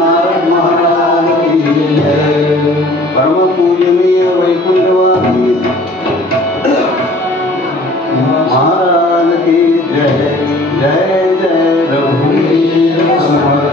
नारद महाराज की जय। परम पूजनीय वैकुंठवासी महाराज की जय। जय जय रघुवीर समर्थ।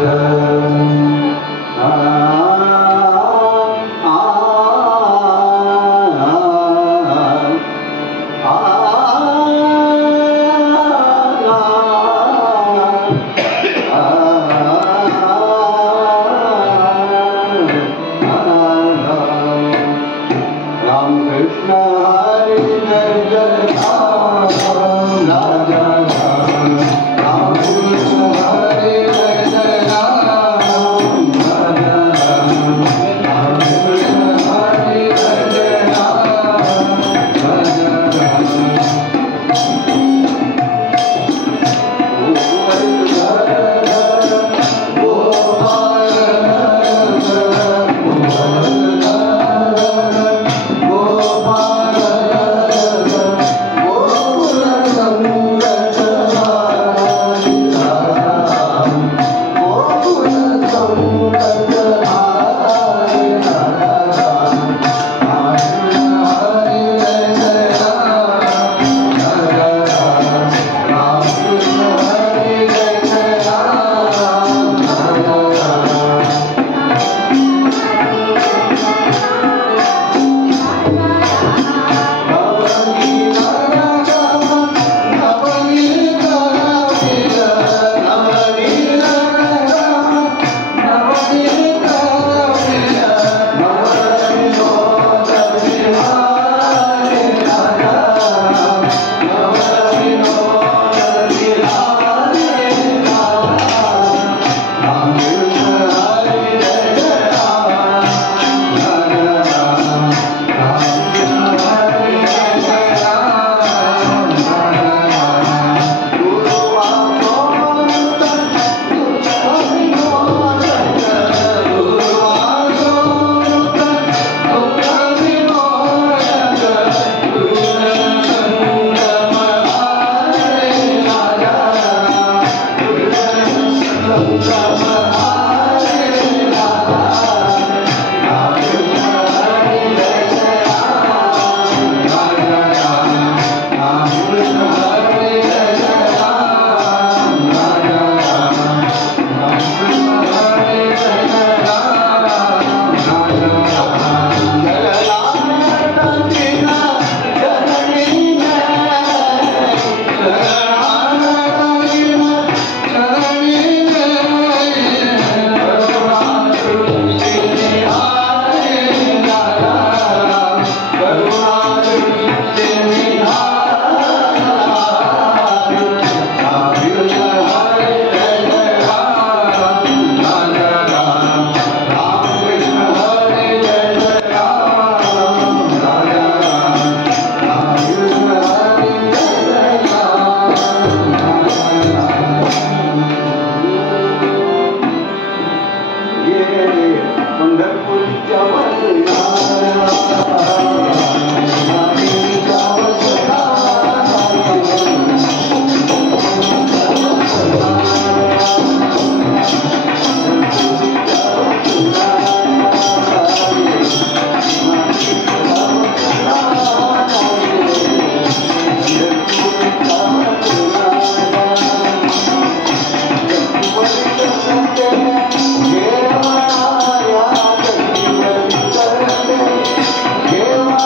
Yeah.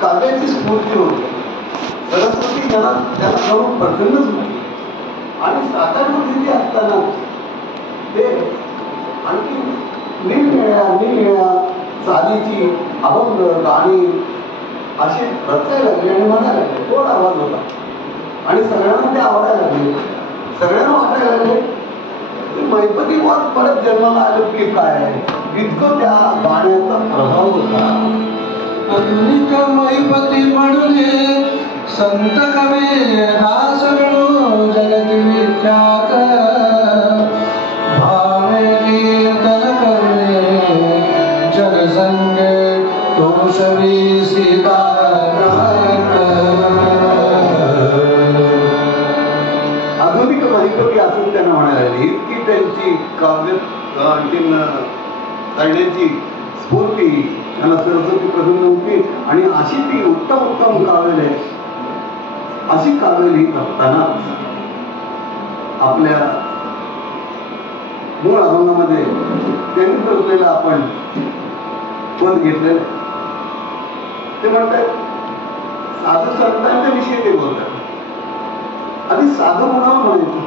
काव्याची स्फूर्ती होती. सरस्वती त्यांना जाऊन प्रसन्नच नाही. आणि साकारमध्ये असताना ते आणखी निरनिळ्या चालीची अभंग गाणी असे रचायला लागले आणि म्हणायला लागले. गोड आवाज होता आणि सगळ्यांना ते आवडायला लागले. सगळ्यांना वाटायला लागले मैपती वाद परत जन्माला आलं की काय, इतकं त्या गाण्याचा प्रभाव होता. आधुनिक महिपती म्हणून संत कवी दास म्हणू जगती विख्यात भावे कीर्तन करणे जनसंगे तोषवी सीता आधुनिक महिपती असं त्यांना म्हणायला लागले. इतकी त्यांची काव्य आणखीन करण्याची स्फूर्ती त्यांना सरस्वती प्रसन्न होती आणि अशी ती उत्तम उत्तम काव्य अशी काव्य लिहित असताना आपल्या मूळ अभंगामध्ये त्यांनी ठरवलेलं आपण पद घेतलेलं ते म्हणतात साधू संतांच्या विषयी ते बोलतात. आधी साधू म्हणावं म्हणायचं.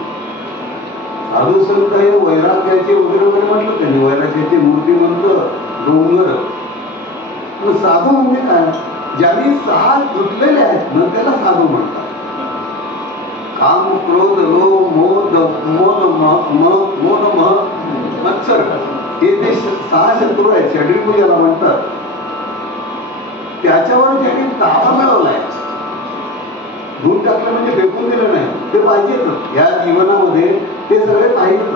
साधू संत हे वैराग्याचे वगैरे वगैरे म्हटलं त्यांनी, वैराग्याची मूर्ती म्हणतं डोंगर. साधू म्हणजे काय? ज्यांनी 6 धुतलेले आहेत ना त्याला साधू म्हणतात. काम क्रोध लोभ मोद मत्सर हे जे 6 शत्रू आहेत, षड्रिपू याला म्हणतात, त्याच्यावर ज्यांनी ताबा मिळवलाय. धुवून टाकलं म्हणजे फेकून दिलं नाही, ते पाहिजेच या जीवनामध्ये, ते सगळे पाहिजेच.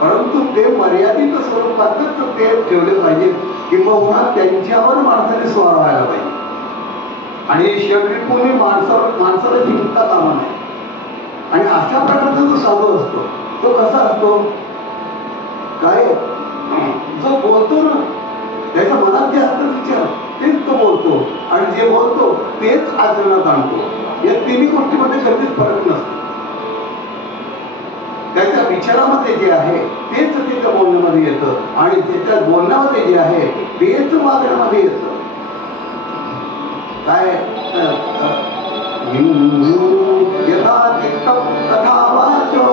परंतु ते मर्यादित स्वरूपातच ते ठेवले पाहिजे किंवा त्यांच्यावर माणसाने स्वार व्हायला पाहिजे. आणि षड्रिपूने माणसाला जिंकता कामा नाही. आणि अशा प्रकारचा जो साधू असतो तो कसा असतो? काय जो बोलतो ना त्याच्या मनात जे असतं विचार तेच तो बोलतो आणि जे बोलतो तेच आचरणात आणतो. या तिन्ही गोष्टीमध्ये कधीच फरक नसतो. त्याच्या विचारामध्ये जे आहे तेच त्याच्या बोलण्यामध्ये येतं आणि त्याच्या बोलण्यामध्ये जे आहे तेच वागण्यामध्ये येतं. काय यथा चित्तं तथा वाचो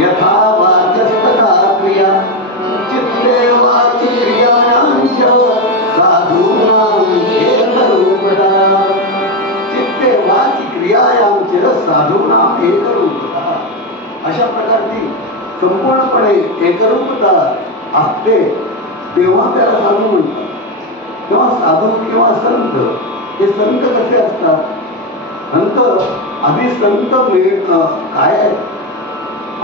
यथा वाचस्तथा क्रिया चित्ते वाचि क्रियाणां च साधूनां एकरूपता. चित्ते वाचि क्रियाणां च साधूनां एकरूपता. अशा प्रकारची संपूर्णपणे एकरूपता असते तेव्हा त्याला साधू म्हणतात. तेव्हा साधू किंवा संत हे संत कसे असतात? संत आधी संत काय आहे?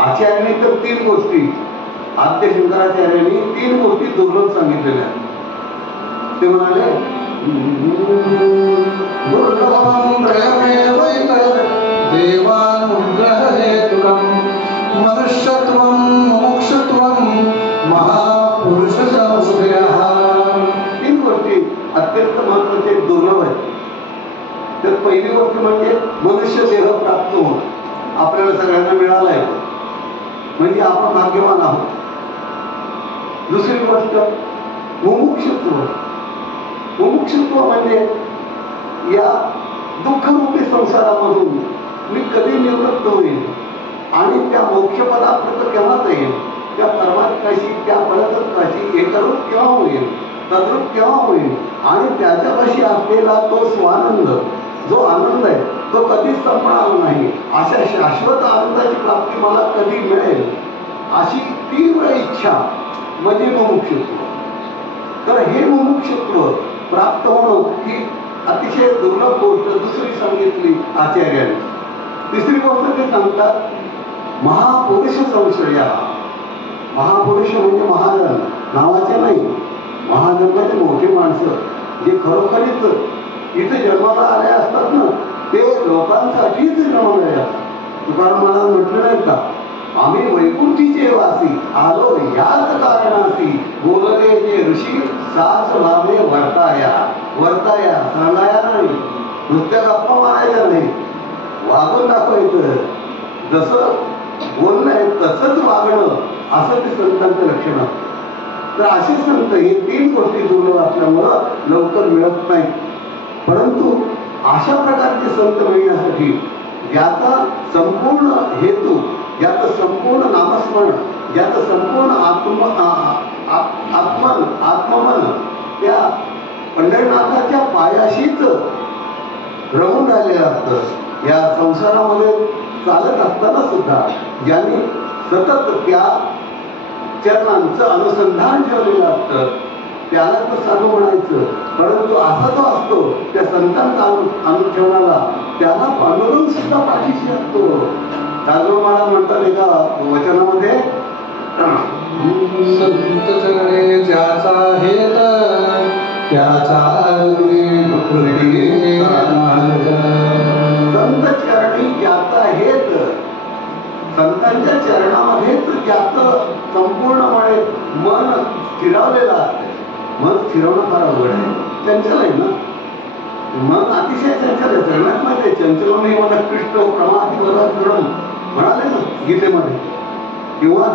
आचार्यांनी तर 3 गोष्टी, आद्य शंकराचार्यांनी 3 गोष्टी दुर्लभ सांगितलेल्या. ते म्हणाले दुर्लभं त्रयमेवैत देवानुग्रह हेतुकं मनुष्यत्वं मोक्षत्वं महापुरुष संश्रयः. 3 गोष्टी अत्यंत महत्त्वाचे दुर्लभ आहेत. तर पहिली गोष्ट म्हणजे मनुष्य देह प्राप्त होणं. आपल्याला सगळ्यांना मिळाला आहे म्हणजे आपण भाग्यवान आहोत. दुसरी गोष्ट मुमुक्षुत्व. मुमुक्षुत्व म्हणजे या दुःखरूपी संसारामधून मी कधी निवृत्त होईल आणि त्या मोक्षपदापर्यंत केव्हाच येईल, त्या परमात्म्याशी त्या परतत्वाशी एकरूप केव्हा होईल, तद्रूप केव्हा होईल आणि त्याच्यापाशी असलेला तो स्वानंद, जो आनंद आहे तो कधीच संपणार नाही. अशा शाश्वत आनंदाची प्राप्ती मला कधी मिळेल अशी तीव्र इच्छा म्हणजे मुमुक्षुत्व. तर हे मुमुक्षुत्व प्राप्त होणं ही अतिशय दुर्लभ गोष्ट दुसरी सांगितली आचार्यांनी. तिसरी गोष्ट ते सांगतात महापुरुष संश्रय. महापुरुष म्हणजे महाजन नावाचे नाही, महाजन्माचे मोठे माणसं जे खरोखरीच इथे जन्माला आले असतात ना ते लोकांसाठीच जन्मले असतात. तुकाराम महाराज म्हटलं नाही का, आम्ही वैकुंठीचे वासी आलो याच कारणासी बोलले जे ऋषी साच भावे वर्ताया. वर्ताया सांगाया नाही, नुसत्या गप्पा मारायच्या नाही, वागून दाखवायचं. जसं बोलणं तसंच वागणं असं ते संतांचं लक्षण असतं. तर असे संत हे 3 गोष्टी दुर्लभ असल्यामुळं लवकर मिळत नाही. परंतु अशा प्रकारचे संत मिळण्यासाठी ज्याचा संपूर्ण हेतू, ज्याचं संपूर्ण नामस्मरण, ज्याचं संपूर्ण आत्ममन त्या पंढरनाथाच्या पायाशीच रमून राहिलेलं असतं. या संसारामध्ये चालत असताना सुद्धा ज्यांनी सतत त्या चरणांचं अनुसंधान ठेवलेलं असतं त्याला तर साधू म्हणायचं. परंतु असा जो असतो त्या संतांचा अनुठेवणारा त्याला पांडुरंग सुद्धा पाठीशी असतो. दादोबा महाराज म्हणतात एका वचनामध्ये, संत चरणे ज्याचा हेत त्याचा संत चरणी ज्याचा हेत, संतांच्या चरणामध्येच ज्याचं संपूर्णपणे मन स्थिरावलेलं असते. मन स्थिरवणं फार अवघड आहे, चंचल आहे ना मन, अतिशय चंचल आहे. चरणामध्ये चंचल नाही मला कृष्ण प्रमादी म्हणाले ना गीतेमध्ये. किंवा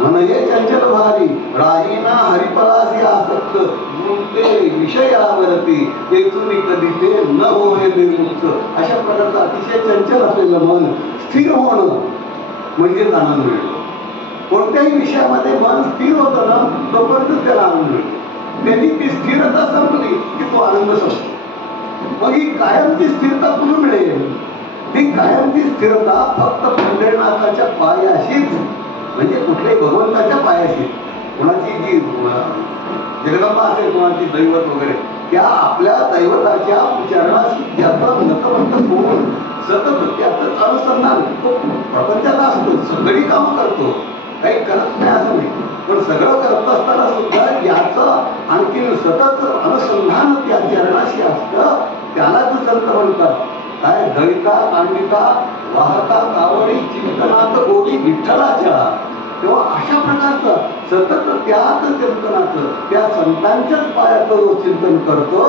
मन हे चंचल भारी राहीना हरिपरासी आसक्त ते विषयावरती वेचून कधी ते न होणे निर्मुक्त. अशा प्रकारचं अतिशय चंचल असलेलं मन स्थिर होणं म्हणजेच आनंद मिळतो. कोणत्याही विषयामध्ये मन स्थिर होतं ना तोपर्यंत त्याला आनंद मिळतो. त्यांनी ती स्थिरता संपली की तो आनंद संपतो. मग ही कायमची स्थिरता कुठून मिळेल? ही कायमची स्थिरता फक्त पंढरीनाथाच्या पायाशीच, म्हणजे कुठल्याही भगवंताच्या पायाशी. कोणाची जी जगदंबा असेल, कोणाची दैवत वगैरे, त्या आपल्या दैवताच्या चरणाशी त्याचं नतमस्तक होऊन सतत त्याच अनुसंधान तो प्रपंचाला असतो. सगळी कामं करतो, काही करत नाही असं नाही, पण सगळं करत असताना सुद्धा याचं आणखी सतत अनुसंधान त्या चरणाशी असतं. त्यालाच संत म्हणतात. काय दळिता कांडिता वाहता कावडी चिंतनात गोडी विठ्ठलाच्या. तेव्हा अशा प्रकारचं सतत त्याच चिंतनाचं, त्या संतांच्याच पायाचं जो चिंतन करतो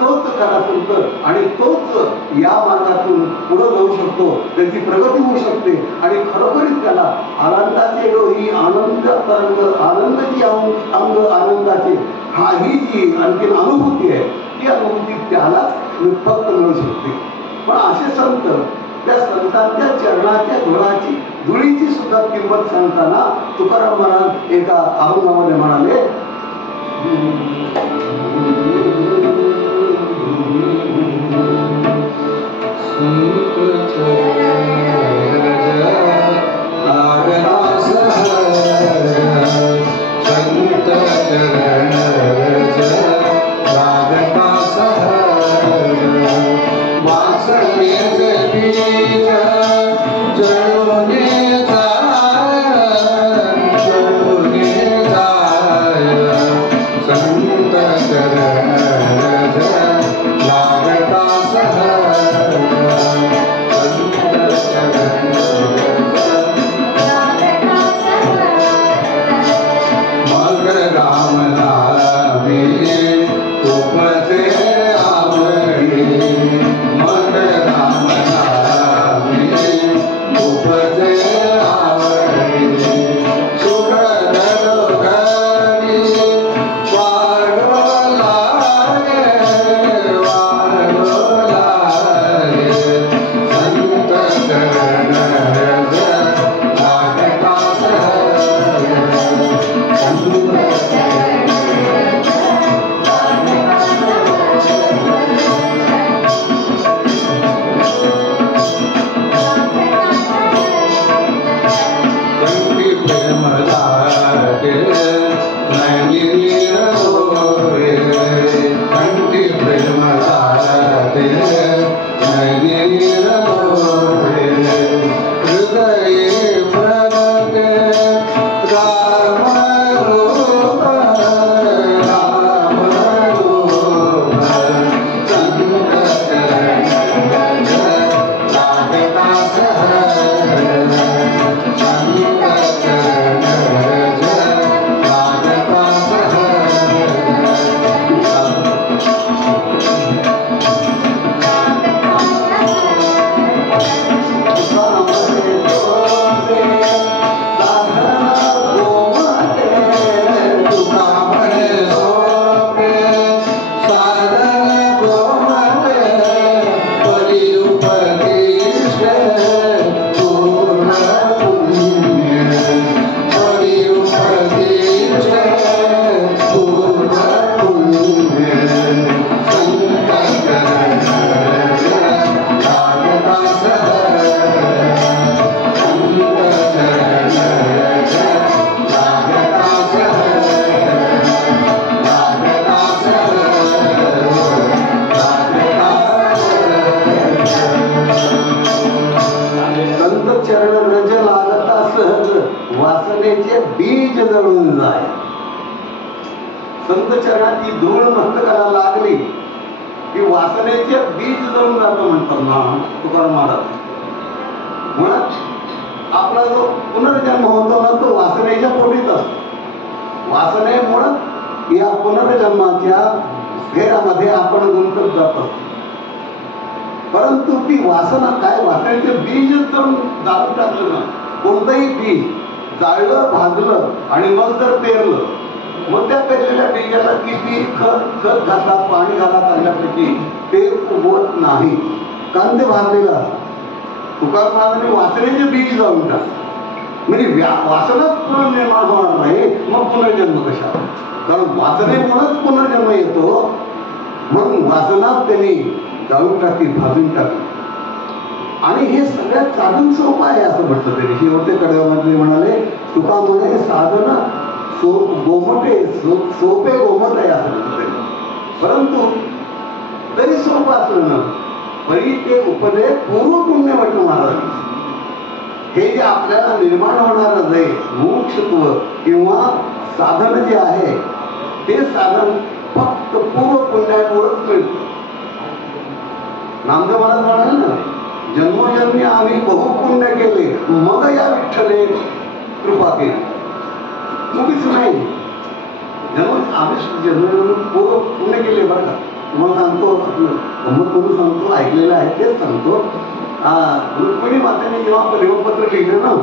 तोच खरा संत, आणि तोच या मार्गातून पुढे जाऊ शकतो. त्याची प्रगती होऊ शकते आणि खरोखरीच त्याला आनंदाचे डोही आनंद तरंग आनंदाची अंग आनंदाचे हा ही जी आणखी अनुभूती आहे ती अनुभूती त्यालाच फक्त मिळू शकते. पण असे संत त्या संतांच्या चरणाच्या धुळीची सुद्धा किंमत सांगताना तुकाराम महाराज एका अभंगामध्ये म्हणाले, बीज जळून जाय. संत चरणाची धूळ मस्तकाला लागली की वासनेचे बीज जळून जातं म्हणतात ना तुकाराम महाराज. म्हणून आपला जो पुनर्जन्म होतो ना तो वासनेच्या पोटीत असतो. वासनेमुळं या पुनर्जन्माच्या फेरामध्ये आपण गुंतत जातो. परंतु ती वासना काय, वासनेचे बीज जळून जाळून टाकलं ना, कोणतंही बीज जाळलं भाजलं आणि मग जर पेरलं, मग त्या पेरलेल्या बीजाला किती खत घातला पाणी घाला चांगल्यापैकी ते उगवत नाही. कारण ते भाजलेलं. तुकाराम महाराजांनी वासनेचे बीज जाळून टाकलं म्हणजे वासनाच पुनर्निर्माण होणार नाही. मग पुनर्जन्म कशा? कारण वासनेमुळेच पुनर्जन्म येतो. म्हणून वासनात त्यांनी जाळून टाकली, भाजून टाकली. आणि हे सगळ्यात साधन सोपं आहे असं म्हटलं त्यांनी. शेवटच्या कडव्यामध्ये म्हणाले तुका म्हणे साधन सोपे गोमट आहे असं म्हटलं त्यांनी. परंतु तरी सोपं असलं ना तरी ते उपदेश पूर्व पुण्य म्हटलं महाराज. हे जे आपल्याला निर्माण होणारं जे मोक्षत्व किंवा साधन जे आहे ते साधन फक्त पूर्व पुण्यामुळेच मिळतं. नामदेव महाराज म्हणाले ना, जन्मोजन्मी आम्ही बहुपुण्य केले मग या विठ्ठले कृपा केली. मुळीच नाही. आम्ही जन्मोजन्मी पूर्व पुण्य केले बरं का. तुम्हाला सांगतो, गंमत करून सांगतो, ऐकलेलं आहे तेच सांगतो. रुक्मिणी मातेने जेव्हा प्रेमपत्र लिहिलं ना,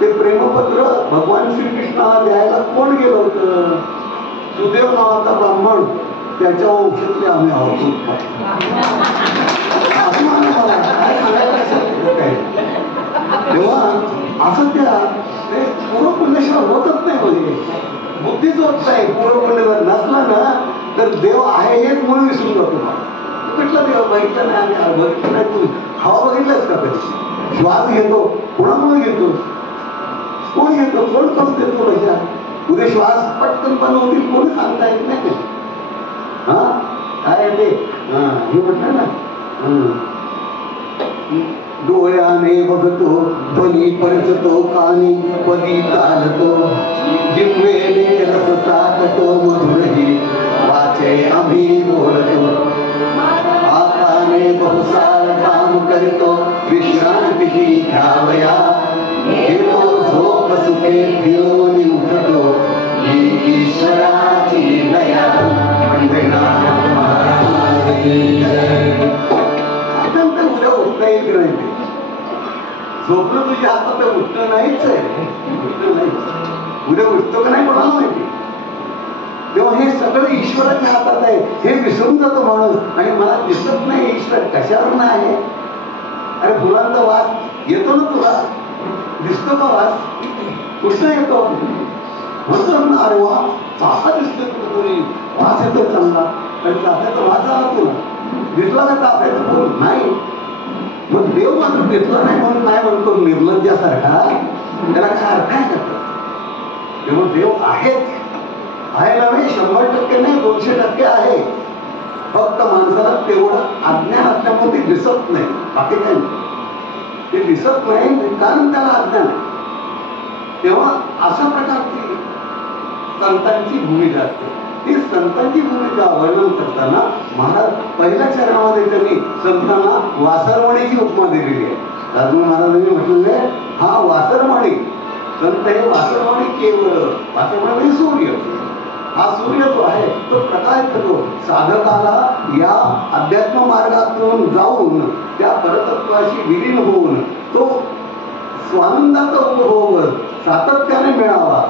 ते प्रेमपत्र भगवान श्रीकृष्णाला द्यायला कोण गेलं होतं? सुदेव नावाचा ब्राह्मण, त्याच्या वंशातले आम्ही आहोत. तेव्हा असं त्या पूर्वपुण्यशिवाय होतच नाही. म्हणजे बुद्धीच होत नाही. पूर्वपुण्य जर नसला ना तर देव आहे हेच म्हणून विसरून जातो. कुठला देव बघितला नाही, आम्ही बघितलं नाही. तू हवा बघितलंच का कधी? श्वास घेतो कोणामुळे घेतो? कोण घेतो? कोण करून देतो? कशा उद्या श्वास पटकन बनवतील कोणी सांगता येत नाही. हा काय ते हे म्हटलं ना, डोळ्याने बघतो ध्वनी परचतो, कानी पदी चालतो, जिव्हेने रस चाकतो, मधुरही वाचे आम्ही बोलतो, हाताने बहुसार काम करतो, विश्रांती घ्यावया, घेतो झोप सुखे फिरून उठतो, ही ईश्वराची दया. उद्या उठता येईल की नाही? झोपलं तुझ्या हातात उठणं नाहीच आहे. उठणं नाही. उद्या उठतो का नाही कोणाला माहिती. तेव्हा हे सगळं ईश्वराच्या हातात आहे हे विसरून जातो माणूस. आणि मला दिसत नाही ईश्वर कशावर नाही. अरे फुलांचा वास येतो ना तुला, दिसतो का वास? कुठं येतो? म्हणतो ना अरे वा चाफा दिसतो कुठेतरी, वास येतो चांगला. पण चाफ्याचा वास आला तुला, दिसला का चाफ्याचं फुल? नाही. मग देव मात्र दिसला नाही म्हणून काय म्हणतो निर्लज्जासारखा, त्याला काय अर्थ आहे का? तेव्हा देव आहेच आहे नव्हे, 100% नाही 200% आहे. फक्त माणसाला तेवढं अज्ञान असल्यामुळे ते दिसत नाही. बाकी काय ते दिसत नाही कारण त्याला अज्ञान आहे. तेव्हा अशा प्रकारची संतांची भूमिका असते. ती संतांची भूमिका वर्णन करताना महाराज पहिल्या चरणामध्ये त्यांनी संतांना वासरमणीची उपमा दिलेली आहे. राजूर महाराजांनी म्हटलेले हा वासरमणी, संत हे वासरमणी केवळ, वासरमणी म्हणजे सूर्य. हा सूर्य जो आहे तो प्रकाश करतो साधकाला या अध्यात्म मार्गातून जाऊन त्या परतत्वाशी विलीन होऊन तो स्वानंदाचा उपभोग सातत्याने मिळावा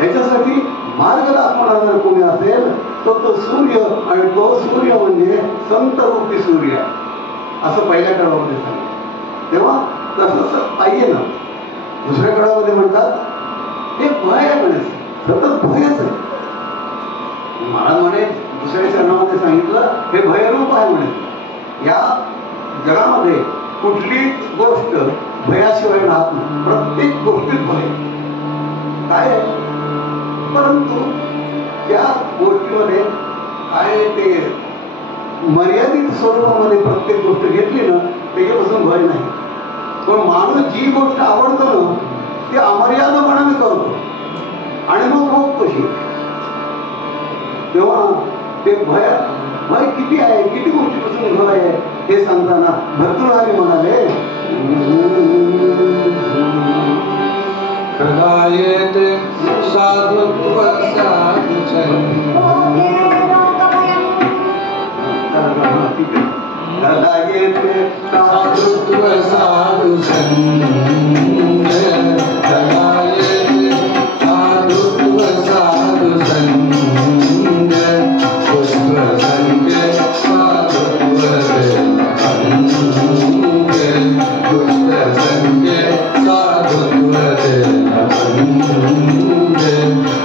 याच्यासाठी मार्ग दाखवणार जर कोणी असेल तर तो सूर्य, आणि तो सूर्य म्हणजे संत रूपी सूर्य असं पहिल्या काळामध्ये सांगितलं. तेव्हा तसं पाहिजे ना. दुसऱ्या काळामध्ये म्हणतात हे भय आहे म्हणे, सतत भयच आहे. महाराज म्हणे दुसऱ्या चरणामध्ये सांगितलं हे भयरूप आहे म्हणे. या जगामध्ये कुठलीच गोष्ट भयाशिवाय राहत नाही. प्रत्येक गोष्टीत भय काय आहे. परंतु त्या गोष्टीमध्ये काय ते मर्यादित स्वरूपामध्ये प्रत्येक गोष्ट घेतली ना त्याच्यापासून भय नाही. पण माणूस जी गोष्ट आवडतो ना ती अमर्यादपणाने करतो. आणि मग भोग कशी. तेव्हा ते भय किती आहे, किती गोष्टीपासून भय आहे हे सांगताना भर्तृहरी म्हणाले, कलायेते साधुत्व साधुचन, कलायेते साधुत्व साधुचन, कलायेते साधुत्व साधुचन, पुष्प संगे साधुत्व पुष्प संगे साधुत्व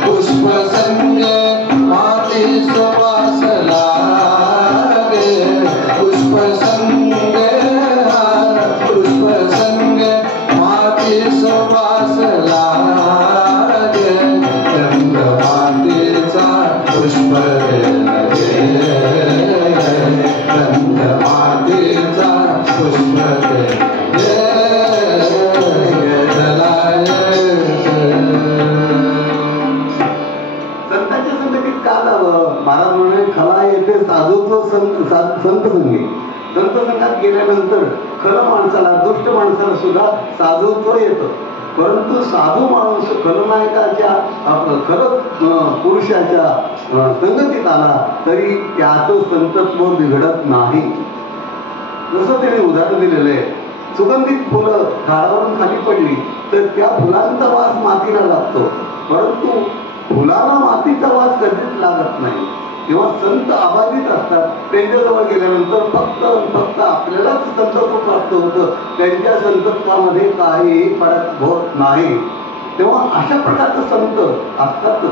पुष्प संगे माती सुवास लागे, पुष्प संगे माती सुवास लागे, रंग मातीचा पुष्प लगे, रंग मातीचा पुष्प संतांच्या संगतीत का जावं. महाराज म्हणे खला येते साधुत्व संत संगे. संत संघात गेल्यानंतर खरं माणसाला, दुष्ट माणसाला सुद्धा साधुत्व येतं. परंतु साधू माणूस खलनायकाच्या खरं पुरुषाच्या संगतीत आला तरी त्याचं संतत्व बिघडत नाही. जसं त्याने उदाहरण दिलेलं आहे, सुगंधित फुलं झाडावरून खाली पडली तर त्या फुलांचा वास मातीला लागतो, परंतु फुलाला मातीचा वास कधीच लागत नाही. तेव्हा संत अबाधित असतात. त्यांच्याजवळ गेल्यानंतर फक्त आपल्यालाच संतत्व प्राप्त होतं, त्यांच्या संतत्वामध्ये काहीही फरक होत नाही. तेव्हा अशा प्रकारचं संत असतात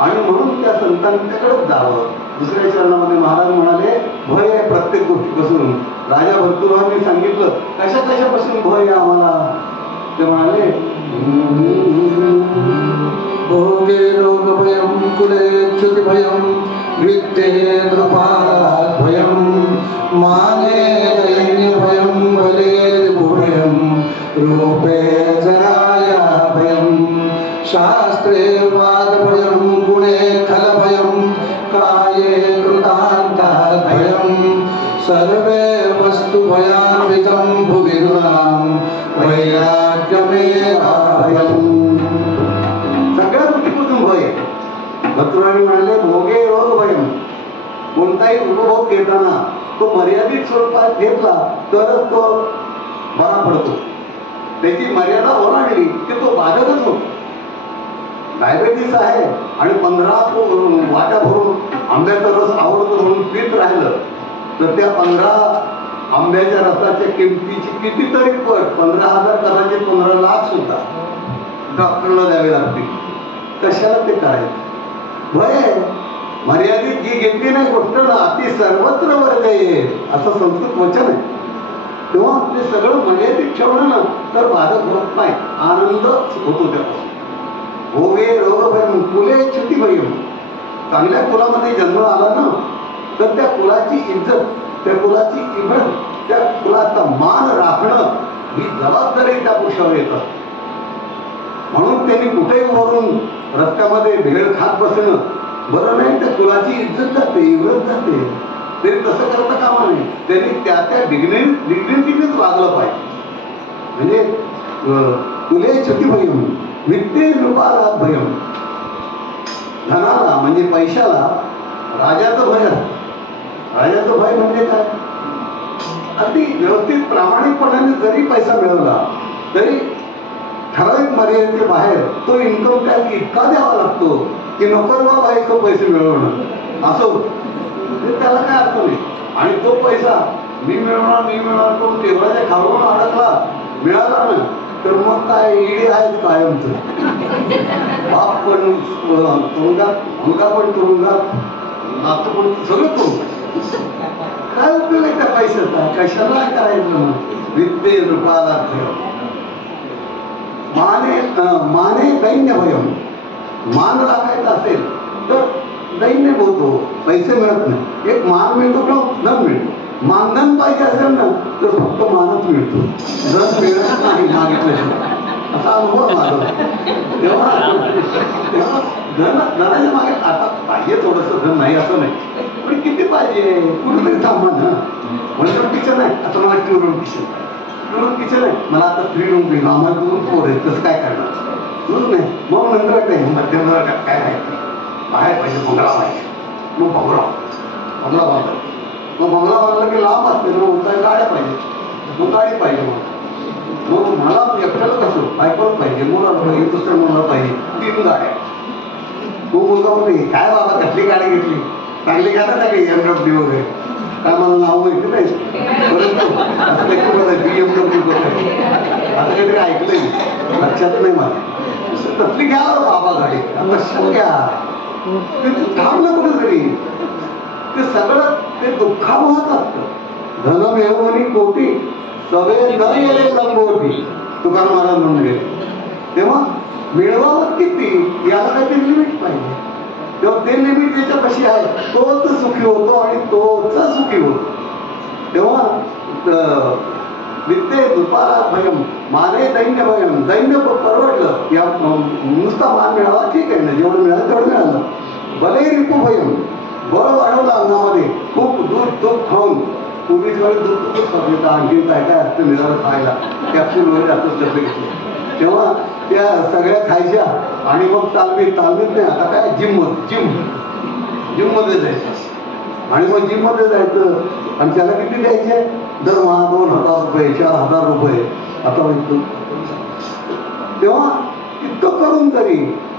आणि म्हणून त्या संतांच्याकडेच जावं. दुसऱ्या चरणामध्ये महाराज म्हणाले, भय आहे प्रत्येक गोष्टीपासून. राजा भर्तृहरीने सांगितलं कशा कशापासून भय आहे आम्हाला. ते म्हणाले, भोगे रोग भयं कुले च्युति भयं, वित्ते नृपालात् भयं, माने दैन्य भयं, बले भयं, रूपे जराया भयं, शास्त्रे वाद भयं, गुणे खल भयं, काये कृतान्तात् भयं, सर्वे वस्तु भयान्वितं भुवि नृणां, वैराग्यमेव भयम्. सगळ्या गोष्टीपासून भय. भर्तृहरी म्हणाले, भोगे रोग भयं. कोणताही उपभोग घेताना तो मर्यादित स्वरूपात घेतला तरच तो बरा पडतो. त्याची मर्यादा ओलांडली की तो बाधकच होतो. डायबेटीस आहे आणि 15 वाट्या भरून आंब्याचा रस आवडतो म्हणून पीत राहिलं तर त्या 15 आंब्याच्या रसाच्या किमतीची कितीतरी पट, 15,000 कदाचित 15 लाख सुद्धा डॉक्टरला द्यावे लागतील. कशाला ते करायचं. भय मर्यादित जी घेतली नाही गोष्ट ना ती सर्वत्र वर्ग येईल असं संस्कृत वचन आहे. तेव्हा ते सगळं मर्यादित ठेवलं ना तर बाधक होत नाही, आनंद होतो त्यापासून. भोगे रोग भयं कुले च्युति भयं. चांगल्या कुलामध्ये जन्म आला ना तर त्या कुलाची इज्जत, त्या कुलाची इबड, त्या कुलाचा मान राखणं ही जबाबदारी त्या पुरुषावर येतात. म्हणून त्यांनी कुठेही वरून रस्त्यामध्ये भेळ खात बसणं बरं नाही. त्या कुलाची इज्जत जाते, इबडत जाते. ते तसं करता कामा नये. त्यांनी त्या डिग्निटीनेच वागलं पाहिजे. म्हणजे कुले च्युति भयं, वित्ते नृपालात् भयं. धनाला म्हणजे पैशाला राजाचं भय असतं. राजाचं भय म्हणजे काय, अगदी व्यवस्थित प्रामाणिकपणाने जरी पैसा मिळवला तरी ठराविक मर्यादेच्या बाहेर तो इन्कम टॅक्स इतका द्यावा लागतो की नको बाबा इतकं पैसे मिळवणं असं त्याला काय अर्थ नाही. आणि तो पैसा मी मिळवणार पण तेवढ्याच्या खाऊन अडकला मिळाला ना तर मग काय ईडी आहेत कायमचं. बाप पण तुरुंगात, मुलगा पण तुरुंगात, नातं पण सगळं तुरुंगात. काय उपयोग आहे त्या पैशाचा, कशाला करायचं. वित्ते नृपालात् भयं. माने दैन्य भयं. मान राखायचा असेल तर दैन्य होतो, पैसे मिळत नाही. एक मान मिळतो किंवा धन मिळतो. मानधन पाहिजे असेल ना तर फक्त मानच मिळतो, धन मिळत नाही मागितल्याशिवाय. असा अनुभव माझा. तेव्हा धनाच्या मागे आता पाहिजे थोडंसं धन, नाही असं नाही, पण किती पाहिजे, कुठेतरी थांबा ना. वन रूम किचन आहे, आता मला 2 रूम किचन, 2 रूम किचन आहे, मला आता 3 रूम किचन, आम्हाला 2 पोर आहेत, तसं काय करणार नाही. मग नंतर नाही मध्यम काय आहे, बाहेर पाहिजे, बंगला पाहिजे, मग बंगला बांधला, मग बंगला बांधला की लांब असते ना, मग गाड्या पाहिजे, मग गाडी पाहिजे, मग मला एकट्याला कसं बायकोच पाहिजे, मुलाला पाहिजे, दुसऱ्या मुलाला पाहिजे, 3 गाड्या. तो मुलगा म्हणजे काय बाबा कसली गाडी घेतली, चांगली गाडी ना काही BMW वगैरे, काय मला नाव माहिती नाही, परंतु असं BMW वगैरे असं काहीतरी ऐकलंय, लक्षात नाही मला. तसली घ्या बाबा गाडी, कशा घ्या, ते थांबलं कुठेतरी. ते सगळं ते दुःखावहत असतं. धन मिळवणी कोटी सगळे न गेले लंबोटी, तुकाराम महाराज म्हणून गेले. तेव्हा मिळवावं किती, याला काहीतरी लिमिट पाहिजे. तेव्हा ते लिमिट ज्याच्या कशी आहे तोच सुखी होतो आणि तोच सुखी होतो. तेव्हा विद्ये दुपारा भयम माने दैन्य भयम, दैन्य परवडलं, या नुसता मान मिळावा ठीक आहे ना, जेवढं मिळालं तेवढं मिळालं. भले रिपू भयम, बळ वाढवलं अंगामध्ये, खूप दूध तूप खाऊन, पूर्वी वेळी दूध तूपच खात, आणखी काय काय असतं मिळालं खायला, कॅप्सूल वगैरे असं डबे घेतले, तेव्हा त्या सगळ्या खायच्या आणि मग तालमीत नाही, आता काय जिम मध्ये जायचं आणि मग जिम मध्ये जायचं आणि त्याला किती द्यायचे, दरमहा 2,000 रुपये 4,000 रुपये. आता तेव्हा इतकं करून तरी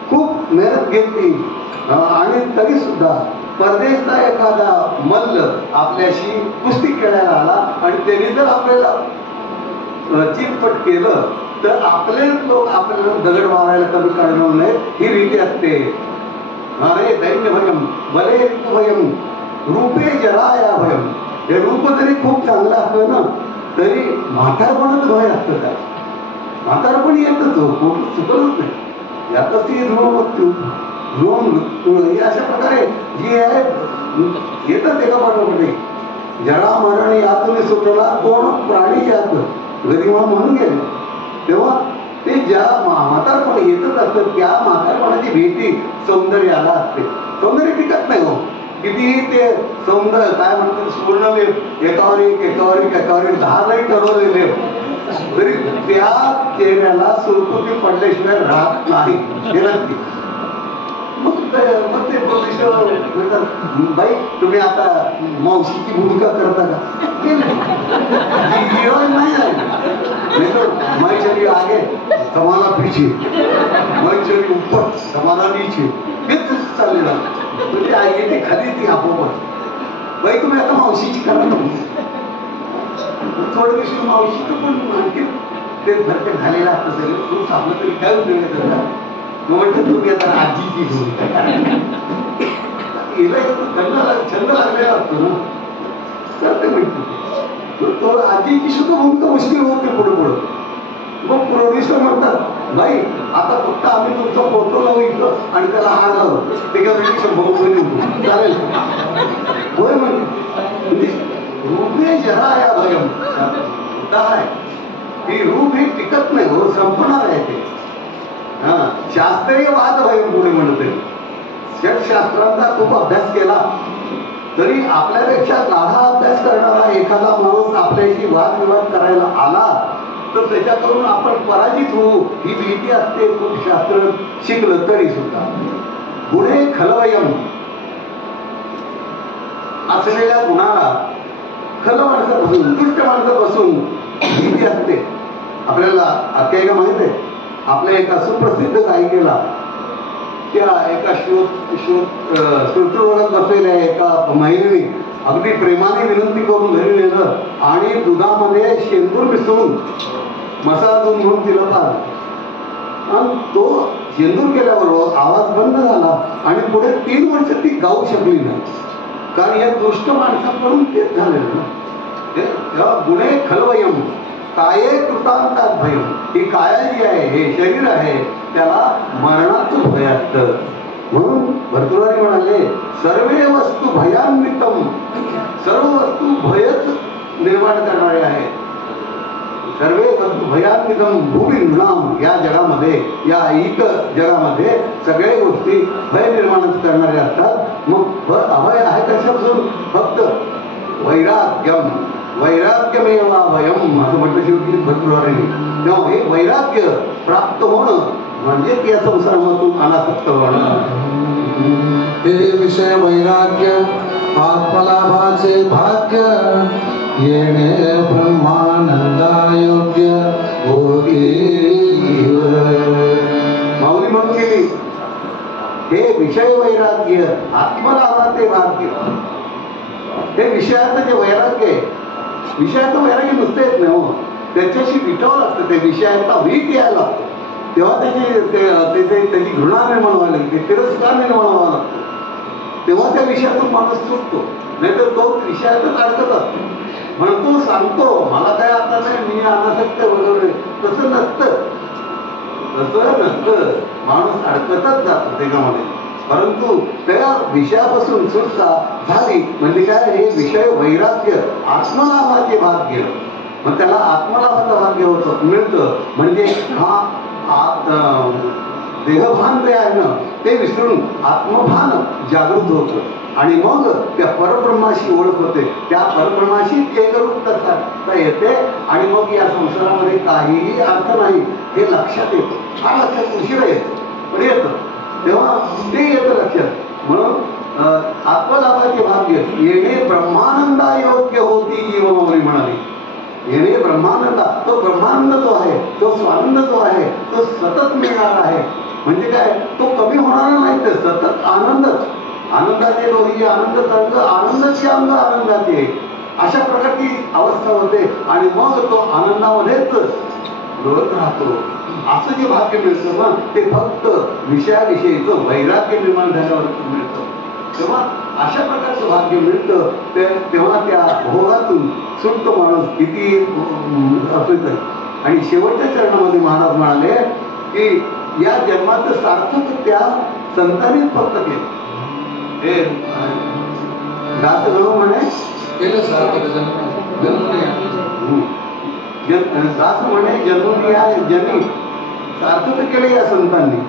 खूप मेहनत घेतली आणि तरी सुद्धा परदेशचा एखादा मल्ल आपल्याशी कुस्ती खेळायला आला आणि त्यांनी जर आपल्याला चितपट केलं तर आपले लोक आपल्याला दगड मारायला कमी काढणार नाही, ही रीती असते. अरे दैन्य भयम भले भयम रूपे जराया भयम, हे रूप जरी खूप चांगलं असलं ना तरी म्हातारपणात भय असतं. काय म्हातारपण येतच चुकलंच नाही, यातच ती अशा प्रकारे जी आहे येतच एका पाठोपाठी. जरा मरण यातून सुटला कोण प्राणी यात, गरिमा म्हणून गेले. तेव्हा ते ज्या म्हातारपण येतच असतं त्या म्हातारपणाची भीती सौंदर्याला असते. सौंदर्य टिकत नाही हो, कितीही ते सौंदर्य काय म्हणतात सुवर्णलेप एकावर एक 10 नाही ठरवलेले तरी त्या चेहऱ्याला सुरकुती पडल्याशिवाय राहत नाही, हे नक्की. मग ते म्हणतात बाई तुम्ही आता मावशीची भूमिका करता का, हिरोईन नाही नाही तो मैं चली आगे तुम्हाला पीछे, मैं चली ऊपर तुम्हाला नीचे, हेच चाललेलं म्हणजे येते खाली ती आपोआप. बाई तुम्ही आता मावशीची करा ना, थोड्या दिवशी मावशीचं पण आणखी ते भरते झालेलं असतं सगळं, तू सांगलं तरी काय उपयोग आहे. म्हणतात तुम्ही आता आजीची भूमिका छंद लागलेला असतो ना, तर ते म्हणतो तो आजीची सुद्धा भूमिका मुश्किल होते पुढे पुढे. मग प्रोड्युसर म्हणतात नाही आता फक्त आम्ही तुमचा फोटो लावू इथं आणि त्याला हार लावू, ते काय म्हणजे चालेल होय म्हणजे रूपे जरा या भयम काय ही रूप हे टिकत नाही हो, संपणार आहे ते. हा शास्त्रीय वाद भयम पुढे म्हणते, षटशास्त्रांचा खूप अभ्यास केला तरी आपल्यापेक्षा गाढा अभ्यास करणारा एखादा माणूस आपल्याशी वादविवाद करायला आला तर त्याच्याकडून आपण पराजित होऊ ही भीती असते. खूप शास्त्र शिकलं तरी सुद्धा. गुणे खलवयम असलेल्या गुणाला खल माणसापासून दुष्ट माणसापासून भीती असते. आपल्याला आख्यायिका माहित आहे, आपल्या एका सुप्रसिद्ध गायिकेला त्या एका श्रोतृवर्गात बसलेल्या एका महिलेने अगदी प्रेमाने विनंती करून घरी नेलं आणि दुधामध्ये शेंदूर मिसळून मसाला दूध म्हणून तिला पाहिलं आणि तो शेंदूर केल्याबरोबर आवाज बंद झाला आणि पुढे 3 वर्ष ती गाऊ शकली नाही, कारण या दुष्ट माणसाकडून तेच झालेलं. तेव्हा गुणे खलवयम काये कृतांतात भयम, ही काया जी आहे हे शरीर आहे त्याला मरणाचं भय असतं. म्हणून भर्तृहरी म्हणाले सर्वे वस्तू भयान्वितम, सर्व वस्तू भयच निर्माण करणारे आहेत. सर्वे भयान्वितम भूमिनाम, या जगामध्ये, या ऐक जगामध्ये सगळ्या गोष्टी भय निर्माणच करणाऱ्या असतात. मग अभय आहे कशापासून? फक्त वैराग्यम, वैराग्यमेवा भयम असं म्हटलं शेवटी भटकरांनी. तेव्हा हे वैराग्य प्राप्त होणं म्हणजे या संसारामधून अनासक्त होणं. हे विषय वैराग्य आत्मलाभाचे भाग्य, येणे ब्रह्मानंदायोग्य भोगी. माऊली म्हणून गेली हे विषय वैराग्य आत्मलाभाचे भाग्य. हे विषयाचं जे वैराग्य आहे, विषयाचं वैराग्य नुसतं येत नाही हो, त्याच्याशी विटावं लागतं. ते विषयाचा वीट यायला लागतो, तेव्हा त्याची घृणा निर्माण व्हायला लागते, तिरस्कार निर्माण व्हावा लागतो, तेव्हा त्या विषयातून माणूस सुटतो. नाहीतर तो विषयातच अडकत असतो. म्हणून तो सांगतो मला काय आता नाही, मी अनासक्त वगैरे. तसं नसतं, तसं नसतं. माणूस अडकतच जातो त्याच्यामध्ये. परंतु त्या विषयापासून सुटका झाली म्हणजे काय? हे विषय वैराग्य आत्मलाभाचे भाग्य. मग त्याला आत्मलाभाचं भाग्य होतं, मिळतं. म्हणजे हा देहभान जे आहे ना ते विसरून आत्मभान जागृत होतं. आणि मग त्या परब्रह्माशी ओळख होते, त्या परब्रह्माशी एकरूपता येते. आणि मग या संसारामध्ये काहीही अर्थ नाही हे लक्षात येतं. हा लक्षात उशिरा येतो, पण येतं. तेव्हा ते येतं लक्षात. म्हणून आत्मलाभाचे भाग्य येणे ब्रह्मानंदा योग्य होती जीवमावली म्हणाली. येणे ब्रह्मानंदा, तो ब्रह्मानंद जो आहे, तो स्वानंद जो आहे, तो सतत मिळणार आहे. म्हणजे काय? तो कमी होणार नाही, तर सतत आनंदच. आनंदाचे दोन्ही आनंद अंग, आनंदाचे अंग आनंदाचे, अशा प्रकारची अवस्था होते. आणि मग तो आनंदामध्येच लोळत राहतो. असं जे भाग्य मिळतं ना ते फक्त विषयाविषयीचं वैराग्य निर्माण झाल्यावरच मिळतं. तेव्हा अशा प्रकारचं भाग्य मिळतं. तेव्हा त्या भोगातून सुटतो माणूस किती असेल. आणि शेवटच्या चरणामध्ये महाराज म्हणाले की या जन्माचं सार्थक त्या संतांनीच फक्त केलं. हे दास गणू म्हणे केलं सार्थक दास म्हणे जन्म या जन्मी सार्थक केलं या संतांनी.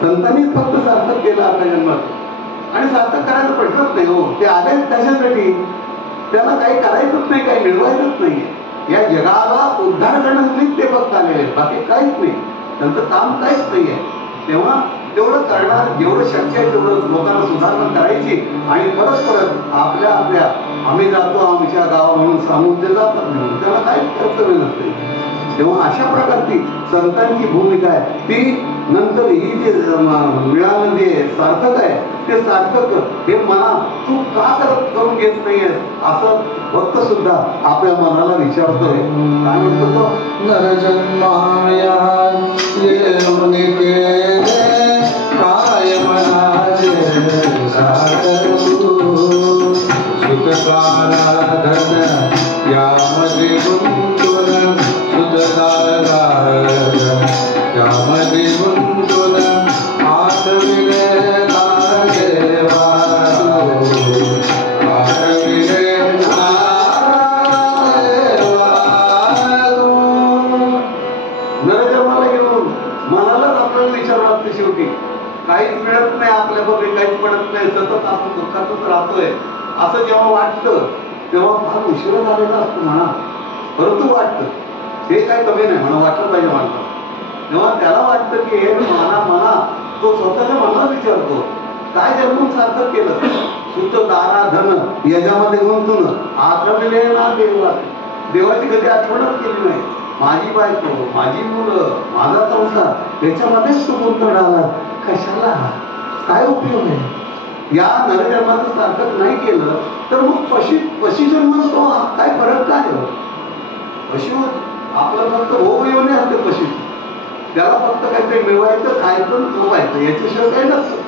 संतांनीच फक्त सार्थक केलं आपल्या जन्मात. आणि सार्थक करायचं पटलंच नाही हो. ते आले त्याच्यासाठी, त्याला काही करायचंच नाही, काही मिळवायचंच नाही. या जगाला उद्धार करण्यासाठी ते फक्त आलेले आहेत, बाकी काहीच नाही. त्यांचं काम काहीच नाही आहे. तेव्हा तेवढं करणार, जेवढं शक्य आहे तेवढं लोकांना सुधारणा करायची. आणि परत परत आपल्या आपल्या आम्ही जातो आमच्या गावा म्हणून सांगून ते जातात म्हणून त्याला काहीच कर्तव्य नसते. तेव्हा अशा प्रकारची संतांची भूमिका आहे. ती नंतर ही जे मिळालं जे सार्थक आहे ते सार्थक हे मना तू का करून घेत नाहीये असं भक्त सुद्धा आपल्या मनाला विचारतोय. काय म्हणतो तो? नरजन्माया काय मनाचे सुखकारा धन यामध्ये गुंतून सुखकारा यामध्ये गुंतून आठविले शेवटी काहीच मिळत नाही, आपल्याबरोबर काहीच पडत नाही, सतत आपण दुःखातच राहतोय असं जेव्हा वाटतं तेव्हा फार उशिरा झालेला असतो म्हणा. परंतु वाटतं हे काय कमी नाही म्हणा, वाटलं पाहिजे माणसाला. तेव्हा त्याला वाटतं की हे मना तो स्वतःच्या मनाला विचारतो काय जन्म सार्थक केलं. शुद्ध दारा धन याच्यामध्ये गुंतून आठवले ना देवा, देवाची कधी आठवणच केली नाही. माझी बायको, माझी मुलं, माझा संसार याच्यामध्येच तो गुंतून आला. कशाला? काय उपयोग आहे? या नरजन्माचं सार्थक नाही केलं तर मग पशुजन्म तो काय फरक काय? पशु आपलं फक्त भोग येऊन असते. पशु त्याला फक्त काहीतरी मिळवायचं, खायचं, झोपायचं याच्याशिवाय काही नसतं.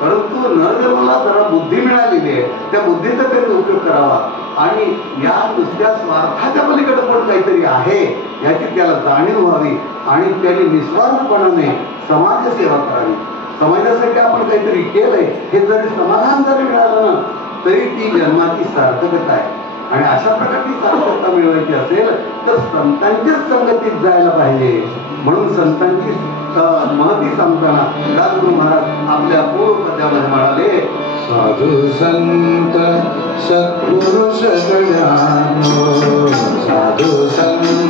परंतु नरजन्माला जरा बुद्धी मिळालेली आहे, त्या बुद्धीचा त्यांनी उपयोग करावा. आणि या नुसत्या स्वार्थाच्या पलीकडे पण काहीतरी आहे याची त्याला जाणीव व्हावी. आणि त्याने निस्वार्थपणाने समाजसेवा करावी. समाजासाठी आपण काहीतरी केलंय हे जरी समाधान जरी मिळालं ना तरी ती जन्माची सार्थकता आहे. आणि अशा प्रकारची सार्थकता मिळवायची असेल तर संतांच्याच संगतीत जायला पाहिजे. म्हणून संतांची महती सांगताना दासगुरु महाराज आपल्या पूर्वपद्यामध्ये म्हणाले, साधू संत सत्पुरुष गण्यानो, साधू संत